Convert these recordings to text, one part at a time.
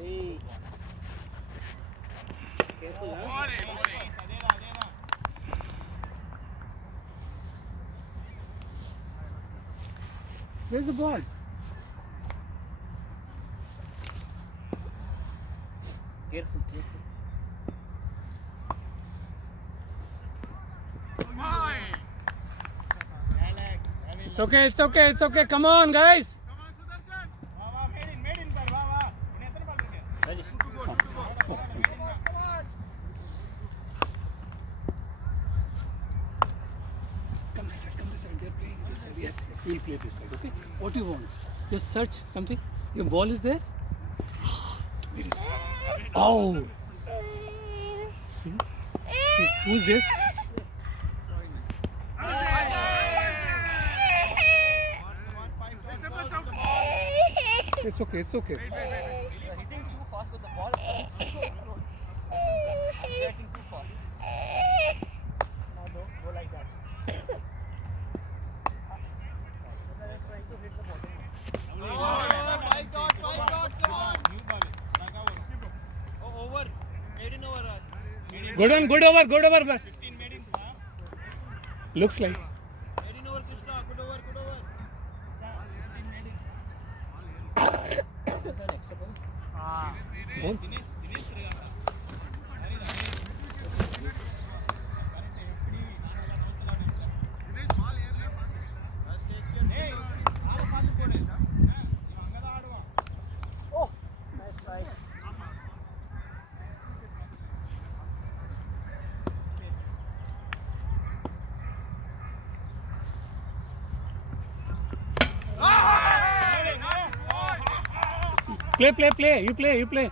Hey. Careful, huh? Where's the ball? Careful, careful. It's okay, it's okay, it's okay. Come on, guys. Come this side, they're playing this side. Yes, we'll play this side, okay? What do you want? Just search something. Your ball is there? Where is it? Oh! See? See? Who's this? It's okay, it's okay. You're hitting too fast with the ball. It's so slow. You're hitting too fast. No, don't go like that. They're trying to hit the bottom. 5 dot, come on. Oh, over. Made in over, Raj. Good one, good over, good over. 15 made in, sir. Looks like. Made in over, Krishna. Good over, good over. Ball. Oh, nice try. Play. You play.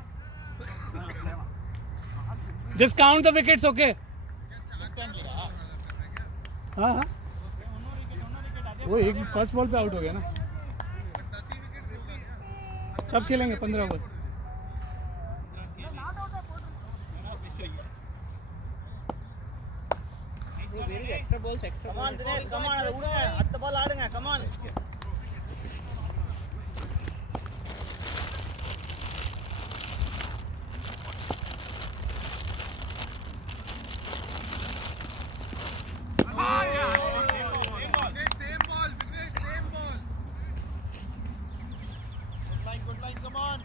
Just count the wickets, okay? हाँ वो एक first ball पे आउट हो गया ना सब खेलेंगे 15 over Extra balls, extra Come on, balls. Dinesh, come on. At the ball, aadunga. Come on. Good line, come on.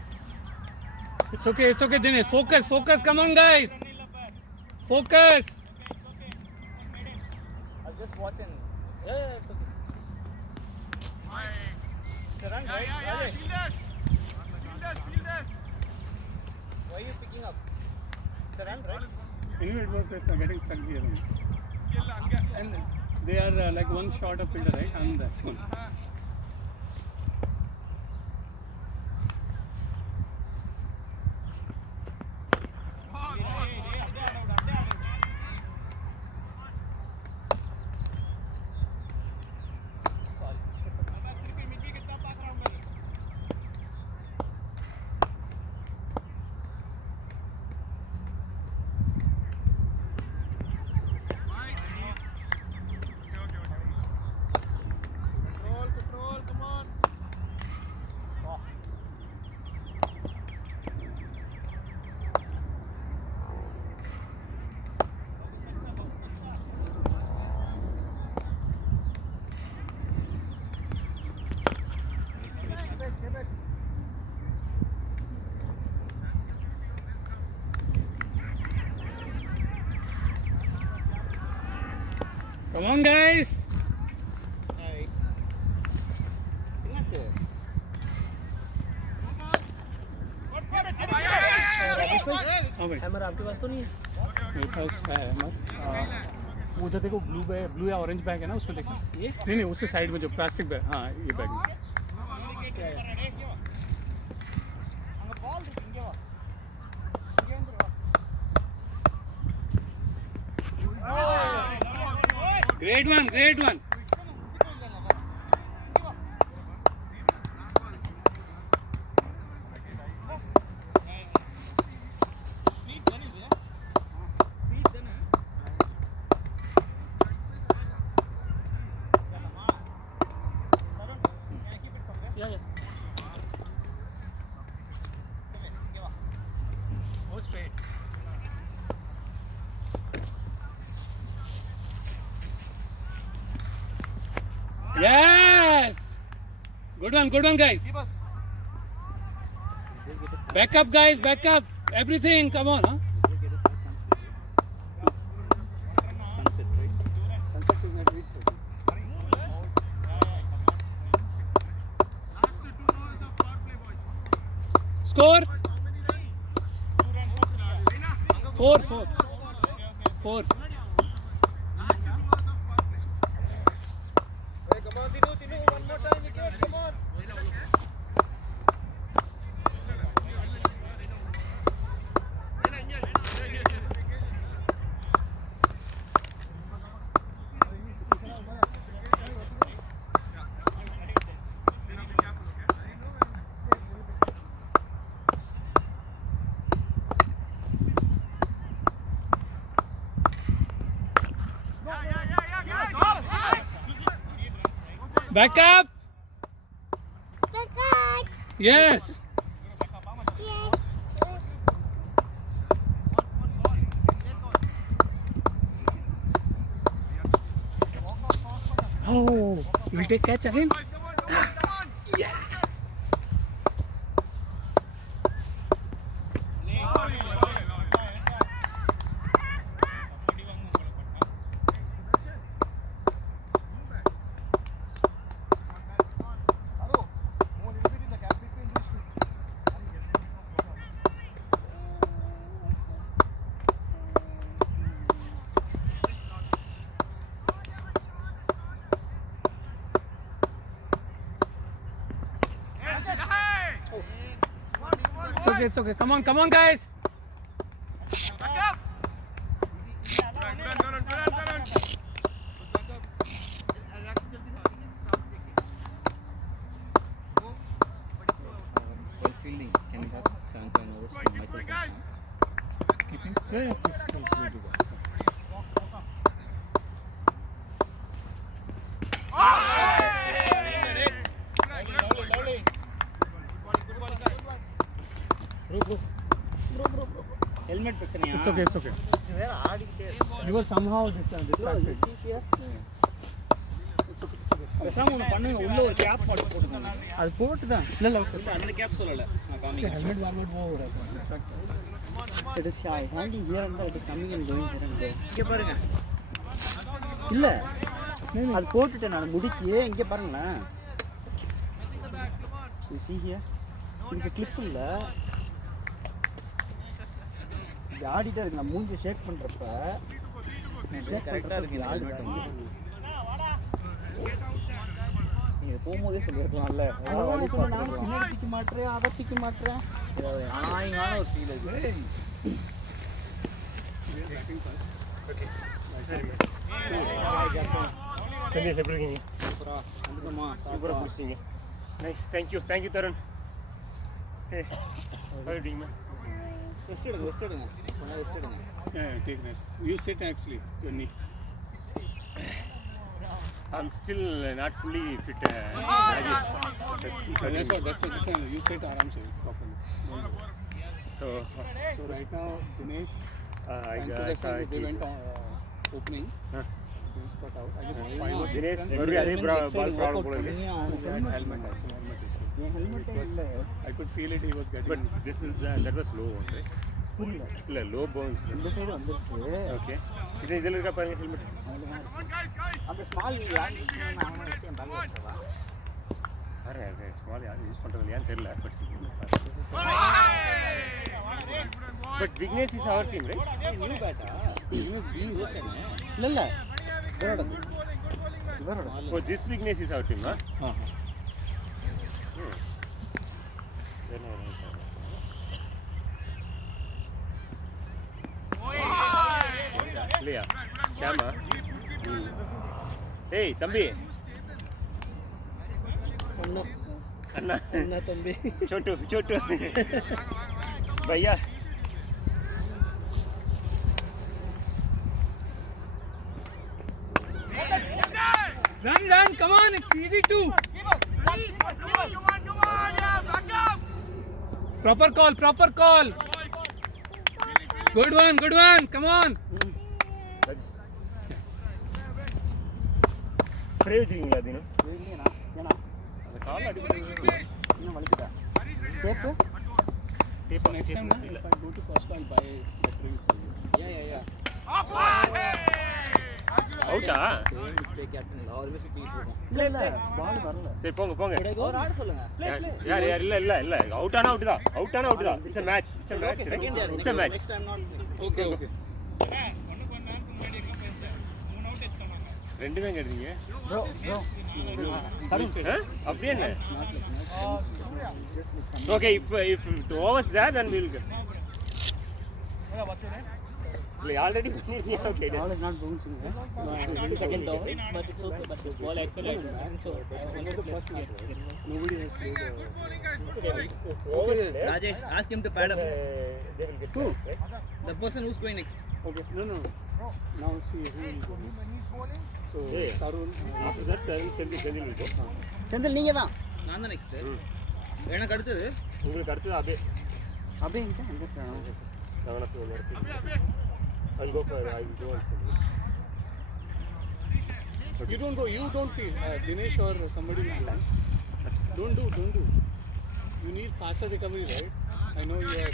It's okay Dinesh focus come on guys focus I'll just watch and. Yeah, it's okay. It's a run, right? Rajesh? Why are you picking up? It's a run, right? anyway it was just getting stuck here and they are like one short of fielder right and that one Control, come on. come on guys Right. Signature. Rajesh भाई हाँ भाई हैमर आपके पास तो नहीं है मेरे पास है वो उधर देखो ब्लू या ऑरेंज बैग है ना उसमें देखो ये नहीं उसके साइड में जो प्लास्टिक बैग हाँ ये बैग में क्या है great one Yes. Good one, guys. Keep us. Back up, guys. Back up. Everything. Come on, huh? Sunset, right? Sunset is not weak. Last 2 hours of power play, boys. Score. 4. 4. Hey, come on, Tinu, one more time, wicket, come on. Back up. Yes. Oh, you will take catch again? Yeah. Hello. More little bit in the gap between these two. It's okay. Come on, guys. While fielding, can you have 7 overs for myself? Keeping? Yeah, please we'll do that. Helmet பிரச்சனையா? It's okay. வேற ஆடிக்கிட்டே You were somehow distracted. பேசாம ஒன்று பண்ணுங்க, உள்ள ஒரு கேப் போட்டுக்கோங்க. அது போட்டு தான் இல்லை அந்த கேப் சொல்லலை, நான் காமிக்கிறேன். helmet warmer போக It is shy. Hanging here and there, it is coming and going here and there. இங்கே பாருங்க. இல்ல அது போட்டுட்டேன் நான் முடிக்கு. இங்க பாருங்களேன். You see here? இதுக்கு கிளிப் இல்ல. இது ஆடிட்டே இருக்கு. நான் மூஞ்சி ஷேக் பண்றப்ப கரெக்டாக இருக்கு இந்த ஹெல்மெட் வந்து. நீங்கள் போகும்போதே சொல்லியிருக்கலாம்ல. நானும் பின்னாடி தூக்கி மாட்டுறேன், அதை தூக்கி மாட்டுறேன். ஆயிங்கான ஒரு ஃபீல் அது. Sandesh, எப்படி இருக்கீங்க? சூப்பராக பிடிச்சிங்க. Nice, thank you Tarun. Hey, how are you doing, man? Rest எடுங்க, கொஞ்சம் ரெஸ்ட் எடுங்க. Yeah, take this. You sit actually, your knee. I'm still not fully fit, Rajesh. That's what you sit aram se properly. So, So right now, Dinesh I and saw Sudarshan, they it. went on opening. Huh. Dinesh got out. I guess 5 or 6 Dinesh, runs. மறுபடியும் அதே ப்ராப்ளம் போல இருக்கு. He had helmet actually, helmet issue. என் ஹெல்மெட்டே இல்ல. I could feel it, he was getting... But this is, that was low one, right? புரியல. இல்லை, low bounce. இந்த சைடு வந்துருச்சு. Okay. இதில் இருக்கா பாருங்க ஹெல்மெட். அந்த ஸ்மால் யார் நான் என் பேக்ல வச்சவா. பாருங்க, அது ஸ்மால் யாரும் யூஸ் பண்ணுறது இல்லையான்னு தெரியல. But Vignesh is our team, right? New பேட்டா? இல்ல இல்ல இவரோடது. இவரோடது. Oh, this Vignesh is our team, ஆ? இல்லையா? ஷாமா? ஏய் தம்பி, அண்ணா என்ன தம்பி? छोटू भैया Run, come on, it's easy too. Proper call. Good one, come on. Spray வச்சிருக்கீங்களா தினம்? இல்லையா ஏன்னா அந்த கால் அடிக்கிறது இன்னும் வலிக்குதா tape So next time, na, if I go to Costco, I'll buy that ring for you. Yeah. அவுட்டா? Same mistake captain. Always repeat இருக்கும். இல்ல பால் வரல சரி போங்க ஒரு ஆடு சொல்லுங்க. யார் இல்ல அவுட் ஆனா அவுட் தான் it's a match Second year. it's a match Next time not. Okay. ரெண்டு தான் கேட்டீங்க ப்ரோ அப்படியே என்ன okay if it overs there then we'll get இல்லை ஆல்ரெடி பண்ணிருக்கீங்க okay ball is not bouncing Second down, but it's okay. But the ball actually went back. So one of the first year, nobody has played. Rajesh, ask him to pad up. they will get Who? The person who's going next. Okay. No. Now see who will go. When he's bowling, So Tarun. after that Senthil will go Senthil நீங்க தான் நான் தான் நெக்ஸ்ட். எனக்கு அடுத்தது உங்களுக்கு அடுத்தது அப்படியே அப்படியே எங்க இருக்கானோ I'll go for I will go on Sunday. You don't feel Dinesh or somebody will go. Don't do. You need faster recovery, right? I know you are.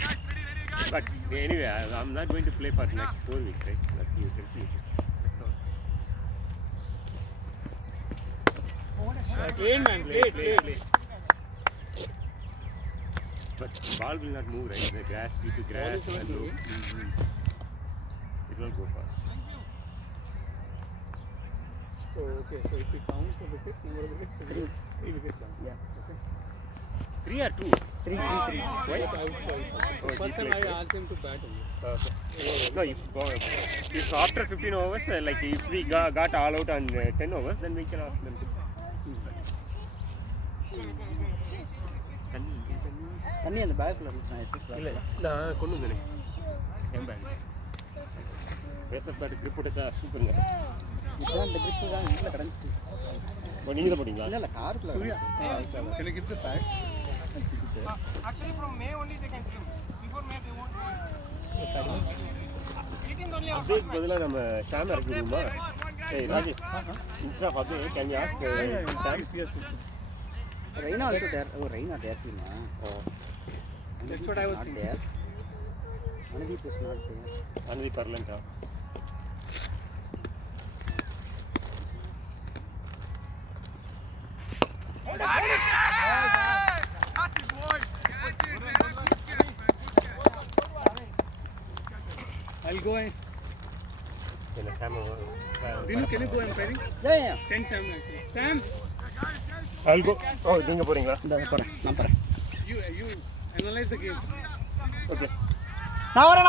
But anyway, I'm not going to play for next 4 weeks, right? That you can see. Train man, play. But ball will not move, right? The grass, due to grass Ball is not and moving. it won't go fast. So if we count the wickets, number of wickets, 3 wickets down. Yeah. Okay. 3 or 2? 3 Why? But out twice. Oh, First he time I played, asked him to bat only. No, if after 15 overs, like if we got all out on 10 overs, then we can ask them to. தண்ணி அந்த பேக்ல இருந்துச்சு நான் எஸ்எஸ் இல்லை பேக் நான் கொண்டு வந்தேன் என் பேக் பேசப் பேட் கிரிப் போட்டா சூப்பருங்க இப்போ அந்த கிரிப்பு தான் வீட்டில் கிடந்துச்சு இப்போ நீங்கள் தான் போட்டீங்களா இல்லை காருக்குள்ள Can you give the bat? Actually, from May only they can trim. Before May they won't. Meetings only after. Update பதிலாக நம்ம ஷாம் இறக்கி விடுமா ஏய் Rajesh Insta of update can you ask Sham Yes. Raina also there oh Raina there டீமா That's what I was thinking. Anudip is not there. அனுதி பரலன்டா I'll go and. என்ன Sham Dinu, can you go and pairing? Yeah. Send Sam actually. Sam, I'll go. ஓ நீங்க போறீங்களா இந்த போறேன் நான் போறேன் you analyze the game. Okay நான் வரேன்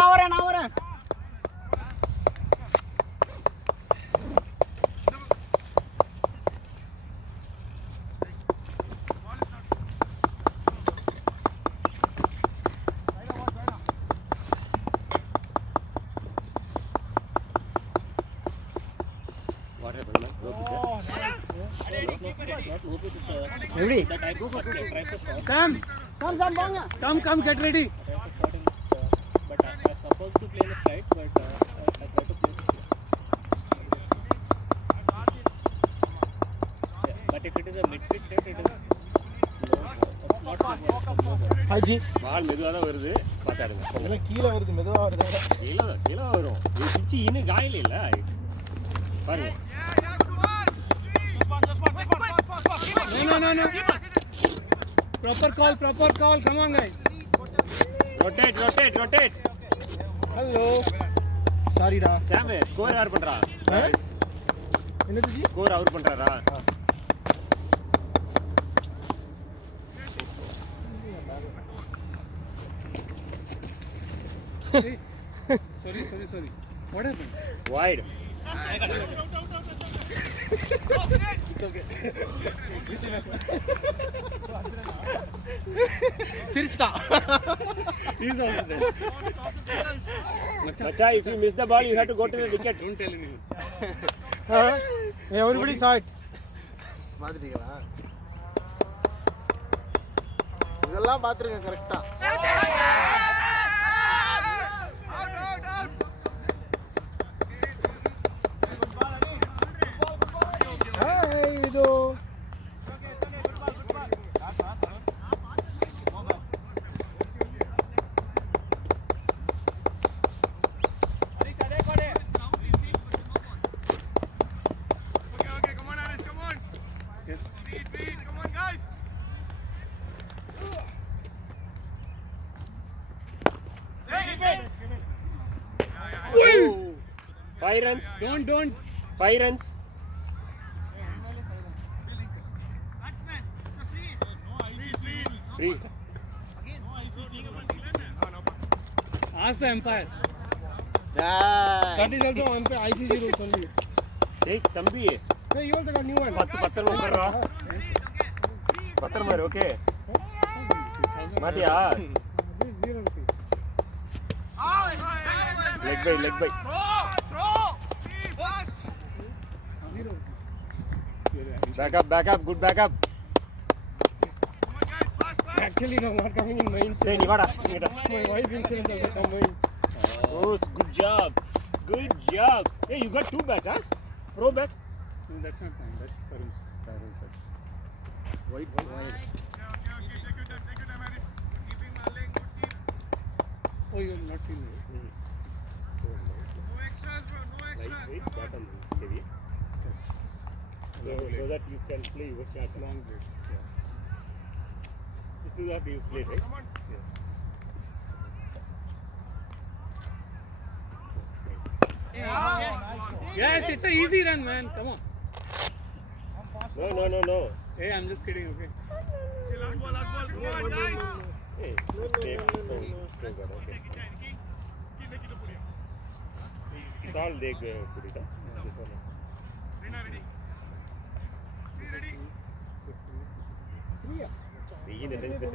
வாட்டர் பண்ணலாம் எப்படி That I go for try for shot. Sam, come போங்க come, get ready. Try for shot but I was supposed to play the strike, but I try to play the strike. Yeah, but if it is a mid-pitch hit, it is slow, not slow. ஹாஜி ball மெதுவாக தான் வருது பார்த்தாருங்க இதெல்லாம் கீழே வருது மெதுவாக வருது கீழே வரும் இது பிச்சு இன்னும் காயில் இல்லை பாருங்க No. Proper call. Come on, guys. Rotate hello சாரிடா சாம் ஸ்கோர் யார் பண்றா என்னது ஜி ஸ்கோர் அவர் பண்றாரா Sorry. What happened? வைட் சிரிச்சிட்டான் He's also there. Macha, if you miss the ball, you have to go to the wicket. Don't tell anyone. Everybody chat பார்த்துட்டீங்களா இதெல்லாம் பார்த்துருங்க கரெக்டா இது 5 runs. Don't. 5 runs. Free. Ask the umpire. Yeah. That is also on ICC rules only. Hey, தம்பி. Hey, you also got new one. பத்திரமா உட்கார்றா. பத்திரமா இரு, ஓகே. மாட்டியா? This 0 rupees. Leg by. Back up, good back up. Actually, it was not coming in my Hey, நீ வாடா. My wife insurance also coming. Oh, good job. Hey, you got 2 bat, huh? Pro bat. No, that's not fine. That's Tarun sir. White. Oh, you're not feeling it. Right, bottom heavy. Yes. So that you can play your shot. Long break. Yeah. This is how you play, right? Yes. Yes, it's an easy run, man. Come on. No. Hey, I'm just kidding, okay? Hey, stay. Still got, okay. It's all they put it, huh? This one. In the sense that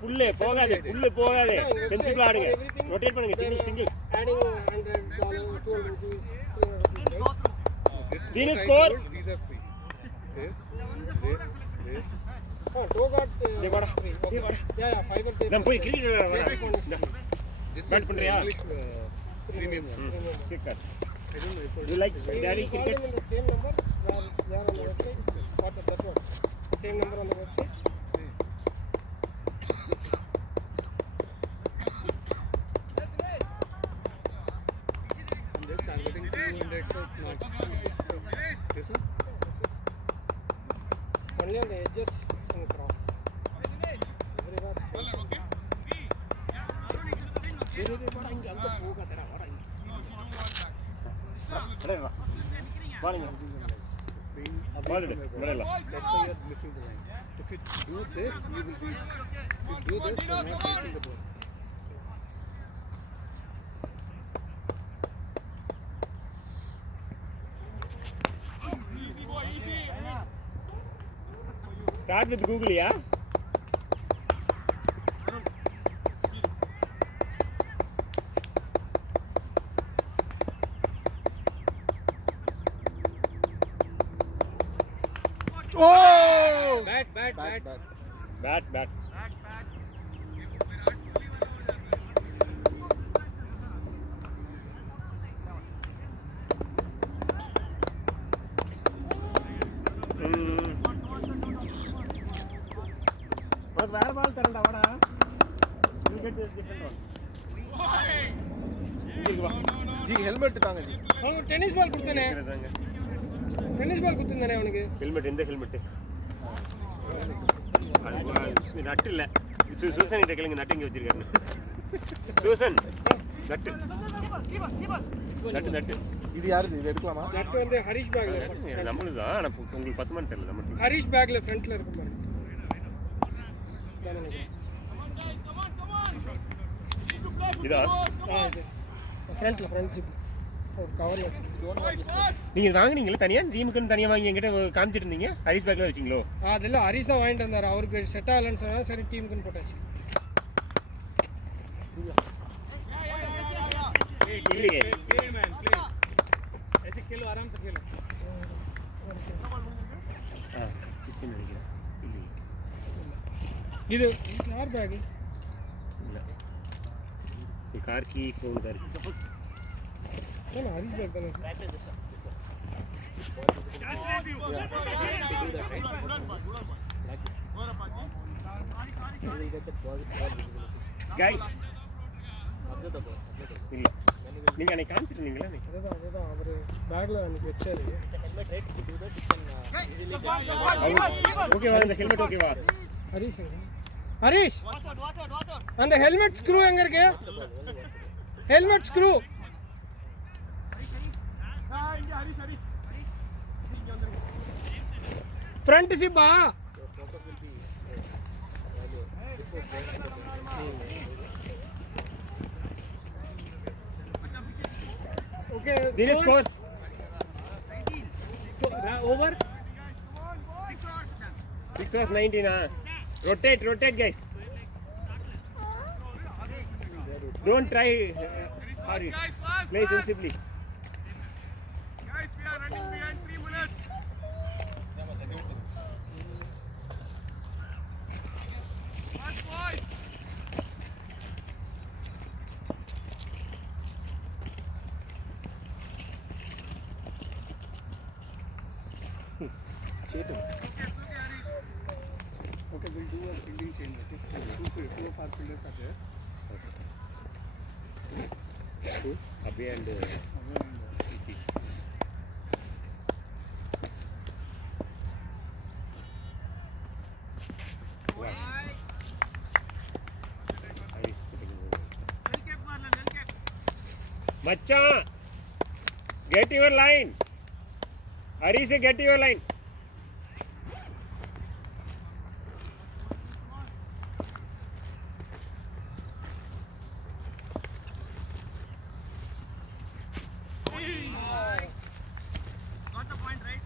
புல்லே போகாதே சென்சிபிள் ஆடுங்க ரொட்டேட் பண்ணுங்க single Adding $100, $200 rupees, $300 rupees. Dino score. These are free. This. Oh, two got They got free. Okay. Yeah, five of them. நான் போய் cricket This Bat is பண்றியா? English premium one. Cricket I don't know if you like daddy You call cricket them in the same number. They are on the website. WhatsApp, that's what. Same number on the website. I'm just targeting 200 marks. This one? Only on the edges and cross. Everywhere straight. பாருங்க பாருங்க மேல That's why you're missing the line. If you do this, you will reach. If you do this, you're not reaching the ball. start with Google, yeah? Oh! Bat. உனக்கு வேற பால் தரேன்டா வாடா you get this different one இங்க வா G helmet தாங்க ஜி அவனுக்கு tennis ball கொடுத்தனே இருக்குதாங்க டென்னிஸ் பால் கொடுத்தனே அவனுக்கு ஹெல்மெட் இந்த ஹெல்மெட் நட்டு இல்ல சூசன் கிட்ட கேளுங்க நட்டு இங்க வச்சிருக்காரு சூசன் நட்டு இது யாருது இது எடுக்கலாமா நட்டு வந்து ஹரிஷ் பேக்ல நம்மளுக்கு தான் ஆனா உங்களுக்கு 10 மணி தெரியல நம்ம ஹரிஷ் பேக்ல ஃப்ரண்ட்ல இருக்கு பாருங்க இதா ஃப்ரண்ட்ல ஃப்ரண்ட் ஜிப் ஒரு கவர்ல வச்சிருக்கோம் நீங்க வாங்குனீங்களா தனியா டீமுக்குன்னு தனியா வாங்கி என்கிட்ட காமிச்சிட்டு இருந்தீங்க ஹரிஸ் பேக்ல வச்சீங்களோ அதெல்லாம் ஹரிஷ் தான் வாங்கிட்டு வந்தாரு அவருக்கு செட் ஆகலன்னு சொன்னா சரி டீமுக்குன்னு போட்டாச்சு இல்லையே Play man, play. ऐसे खेलो आराम से खेलो. 16 நினைக்கிறேன் இல்லையே இது யார் பேக் இல்ல ये कार की फोन कर ஏன்னா ஹரிஷ் பேக் தானே गाइस இல்ல நீங்க அன்னைக்கு காமிச்சிட்டு இருந்தீங்களா அதுதான் அவரு பேக்ல அன்னைக்கு வச்சாரு ஓகேவா இந்த ஹெல்மெட் ஓகேவா ஹரிஷ் ஹரிஷ் Watch out. அந்த ஹெல்மெட் ஸ்க்ரூ எங்க இருக்கு? ஹெல்மெட் ஸ்க்ரூ ஃப்ரண்ட் சிப்பா. Okay Dinesh score. Over 6 or 19. Rotate guys. Don't try hurry. Play sensibly. guys, we are running behind 3 minutes. Fast boys. Okay, we'll do a fielding change. Okay, two of our fielders are there. Abhi and PT. Macha, get your line. Harish, get your line. Got the point, right?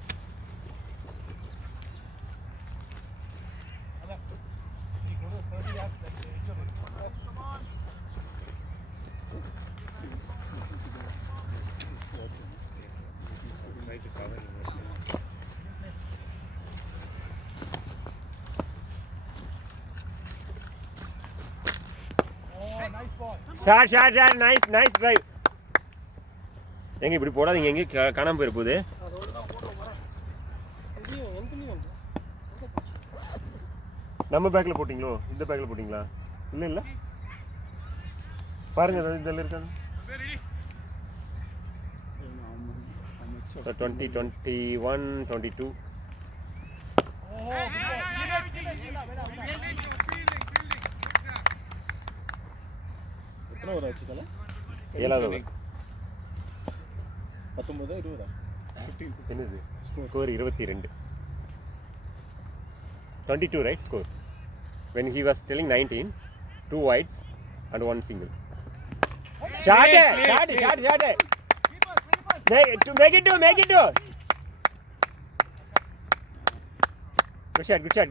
Try to cover. Shot, nice drive. எங்க இப்படி போடாதீங்க, எங்க காணாம போயிட போகுது. நம்ம பேக்ல போட்டீங்களோ? இந்த பேக்ல போட்டீங்களா? இல்ல பாருங்க, இதெல்லாம் இருக்காங்க. So 20, 21, 22. எத்தனை ஓவர் ஆச்சு தல? 7வது ஓவர். 19 20 என்னது ஸ்கோர்? 22. 22 right score. When he was telling 19, 2 wides and 1 single. Shot it. Make it two.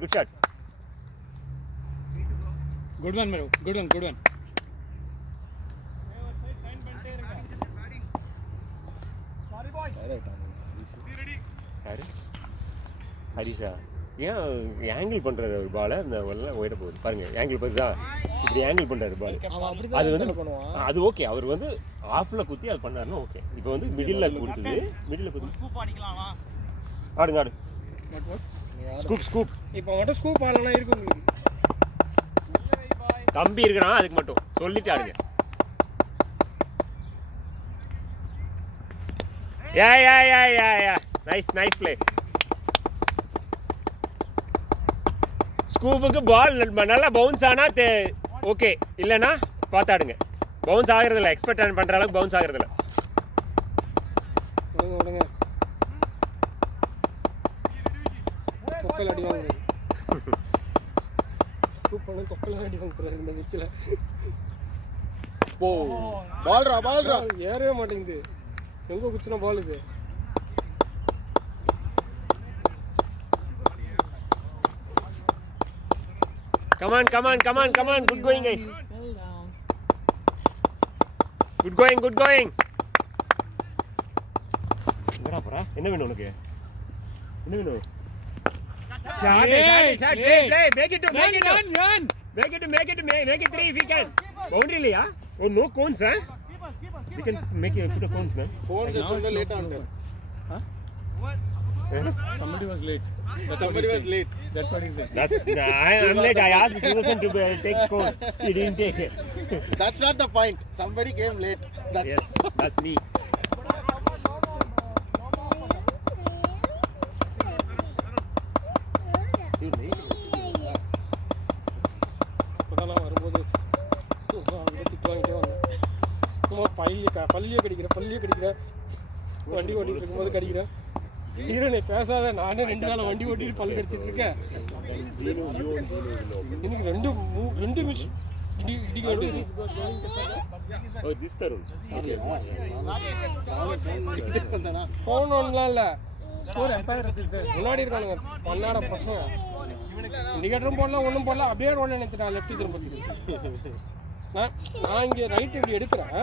Good shot. Good one, Mero. Good one. யாரு? ஹரிஷா. ஏன் ஆங்கிள் பண்றாரு ஒரு பாலை? அந்த ஓயிட போகுது பாருங்க. ஆங்கிள் பண்ணுதா? இப்படி ஆங்கிள் பண்றாரு பால். அது வந்து அது ஓகே. அவர் வந்து ஆஃப்ல குத்தி அது பண்ணாருன்னா ஓகே. இப்போ வந்து மிடில்ல கொடுக்குது. ஸ்கூப் அடிக்கலாமா? ஆடு. ஸ்கூப். இப்போ மட்டும் ஸ்கூப் ஆடலாம் இருக்கு உங்களுக்கு. தம்பி இருக்கிறான், அதுக்கு மட்டும் சொல்லிட்டு ஆடுங்க. Yeah. Nice play. ஸ்கூப்புக்கு பால் நல்லா பவுன்ஸ் ஆனா ஓகே, இல்லைன்னா பார்த்தாடுங்க. பவுன்ஸ் ஆகிறதில்ல, எக்ஸ்பெக்ட் பண்ணுற அளவுக்கு பவுன்ஸ் ஆகிறதில்ல. விடுங்க தொக்கல் அடி வாங்குறது. ஸ்கூப் பண்ண தொக்கல் அடி வாங்குறது இந்த பிச்சில். ஓ பால்ரா ஏறவே மாட்டேங்குது. எங்கே குத்துன பால் இது? Come on. Good going, guys. Good going. என்னடா போறா? என்ன வேணும் உனக்கு? என்ன வேணும்? Shot. Play. Make it Run. Make it 3 if you can. Boundary இல்லையா? Oh, no cones, huh? We can put a cones, man. Phone set பண்ண லேட் ஆனது. Somebody was late. Somebody was late. That's what he said. I'm late. I asked Susan to take cone. He didn't take it. That's not the point. Somebody came late. Yes, that's me. பள்ளியே கடிக்கிற வண்டி ஓட்டிட்டு இருக்கும்போது கடிக்கிற நீ பேசாத. நானே 2 நாள் வண்டி ஓட்டிட்டு பல்லு கடிச்சிட்டு இருக்கேன். எனக்கு ரெண்டு மிஸ் இடிக்க வேண்டியது. Oh, this Tarun. ஃபோன் ஒன்றுலாம் இல்லை. ஸ்கோர் எம்பையர் முன்னாடி இருக்கானுங்க பன்னாட பசங்க. இண்டிகேட்டரும் போடலாம் ஒன்றும் போடலாம், அப்படியே ரோட நினைத்துட்டான் லெஃப்ட் திரும்பத்துக்கு. நான் இங்கே ரைட் இப்படி எடுக்கிறேன்.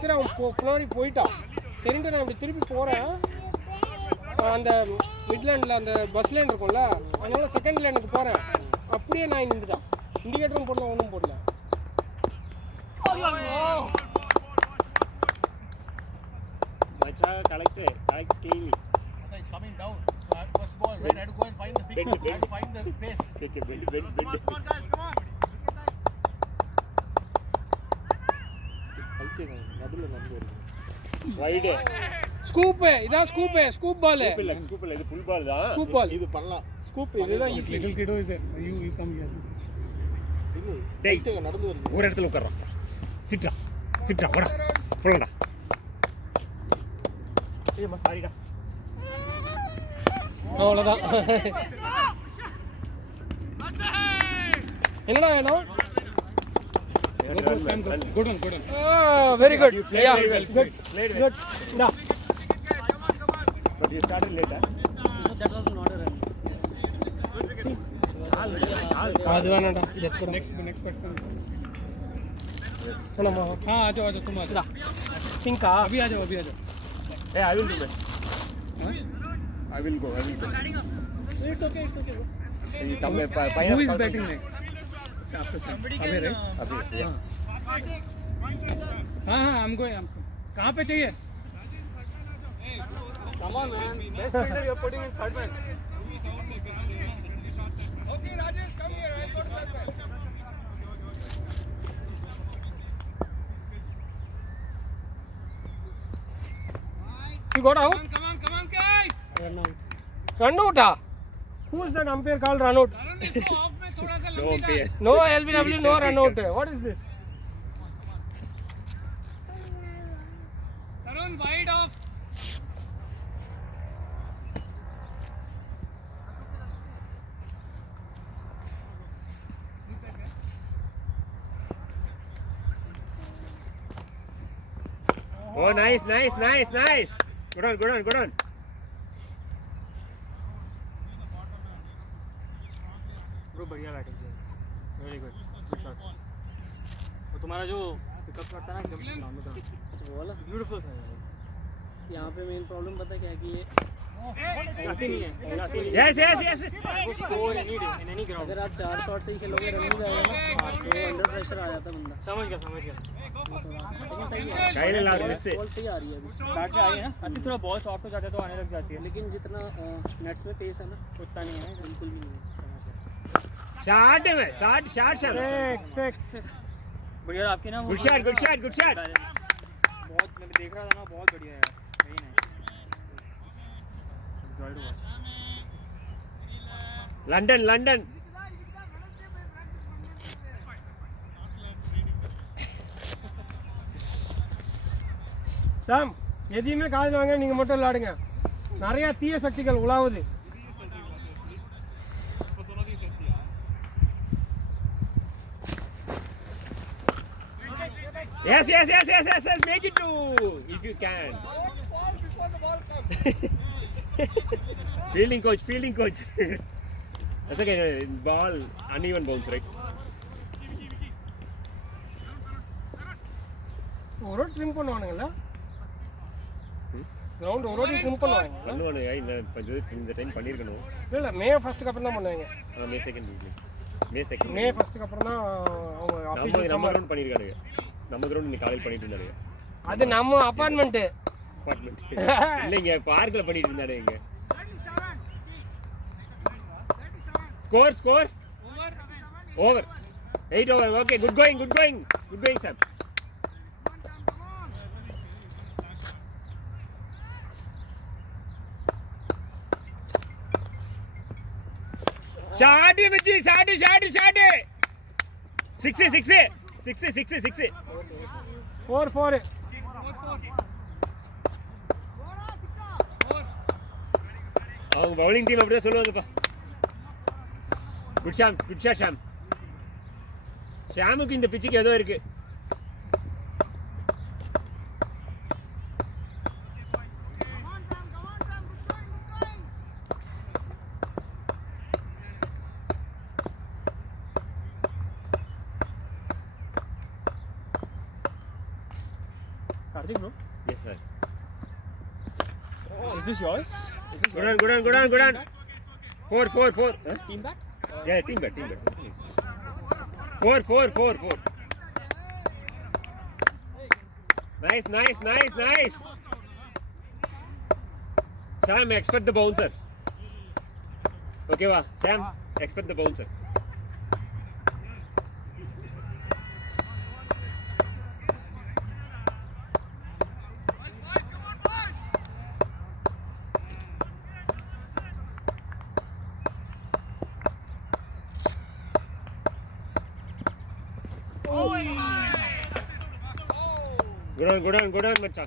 சரி அவன் முன்னாடி போயிட்டான். சரின்ட்டு நான் இப்படி திருப்பி போகிறேன். அந்த மிட்லேண்டில் அந்த பஸ் லைன் இருக்கும்ல, அதனால செகண்ட் லைனுக்கு போகிறேன். அப்படியே நான் நின்றுட்டான். இண்டிகேட்டரும் போடலாம் ஒன்றும் போடல. Macha, collect cleanly. It's coming down. So first ball, right? I had to go and find the pick. I had to find the pace. Okay, bend. Come on, guys, come on. Wide. Scoop இதான் scoop ball. Scoop இல்ல, இது full ball தான். Scoop ball இது பண்ணலாம். Scoop இதுதான் easy. Little kiddo is there. You come here. டேய், நடந்து வருது. ஒரு இடத்துல உட்கார்றா. சிட்ரா வாடா. போடா. ஏய் சாரிடா. அவ்வளோதான். என்னடா வேணும்? Good one. Very good. Good. இந்தா. But you started late, huh? That was not a run. அது வேணாம்டா. இது எடுத்துறோம். Next person. சொல்லமா? हाँ आ जाओ तुम आ जाओ. சிங்கா अभी आ जाओ. Hey, I will do that. हाँ? I will go. It's okay. Who is batting next? After some. Abhi right? Yeah. हाँ I'm going. कहाँ पे चाहिए? Come on, man. Best fielder you're putting in third man. Okay, Rajesh, come here. I'll go to that match. You got out? Come on guys. Run out. Who is that umpire called run out? Off में थोड़ा सा No umpire. No LBW, no run out. What is this? Tarun wide off. Oh, nice. Good on. Bro बढ़िया बैटिंग है, very good shots. और तुम्हारा जो pickup shot था ना एकदम नाम था, वो वाला ब्यूटीफुल था यार. यहाँ पे मेन प्रॉब्लम पता है क्या है कि ये जाती नहीं है, जाती नहीं है. Yes. वो score any day in any ground. अगर आप 4 शॉट से ही खेलोगे रन नहीं जाएगा ना, तो अंडर प्रेशर आ जाता बंदा. समझ गया. लेकिन सही है, Kyle lag miss से. बॉल सही आ रही है अभी. बैट पे आई है ना, अभी थोड़ा बॉल सॉफ्ट हो जाता है तो आने लग जाती है, लेकिन जितना नेट्स में पेस है ना, उतना नहीं है. बिल्कुल भी नहीं है. Shot. बढ़िया आपकी ना. Good shot. बहुत मैं देख रहा था ना, बहुत बढ़िया है, सही नहीं. Enjoy to watch. London. Sam எதையுமே காதில் வாங்க, நீங்க மட்டும் விளையாடுங்க. நிறைய தீய சக்திகள் உலாவுது. Yes. Make it two if you can. Fall before the ball comes. Fielding coach. That's okay. Ball uneven bounce, right? ஒரு ட்ரிம் பண்ணுவானுங்கல்ல கிரவுண்ட், ஒரு ட்ரிம் பண்ணுவாங்க. பண்ணுவானுங்க. இந்த டைம் பண்ணியிருக்கணும். இல்லை மே ஃபர்ஸ்ட்டுக்கு அப்புறம் தான் பண்ணுவாங்க. மே செகண்ட் மே ஃபர்ஸ்ட்டுக்கு அப்புறம் தான் அவங்க அஃபீஷியல் நம்ம கிரவுண்ட் பண்ணியிருக்கானுங்க. நம்ம கிரவுண்ட் இன்னைக்கு காலையில் பண்ணிட்டு இருந்தானுங்க. அது நம்ம அப்பார்ட்மெண்ட்டு. இல்லைங்க, பார்க்கில் பண்ணிட்டு இருந்தானுங்க. Score. Over. 8 over. Okay, good going, Sam. Shot. 6. 4. அவங்க பவுலிங் டீம் அப்படியே சொல்லுவாங்கப்பா. Good Sham, good shot Sham. ஷாமுக்கு இந்த பிச்சுக்கு ஏதோ இருக்கு. Karthik, no? Yes sir. Is this yours? Is this good on, good on, good on, good on. 4. team bat? Yeah, team bet. 4. Nice. Sam, expect the bouncer. Okay, va. Sam, expect the bouncer. Good on, Macha.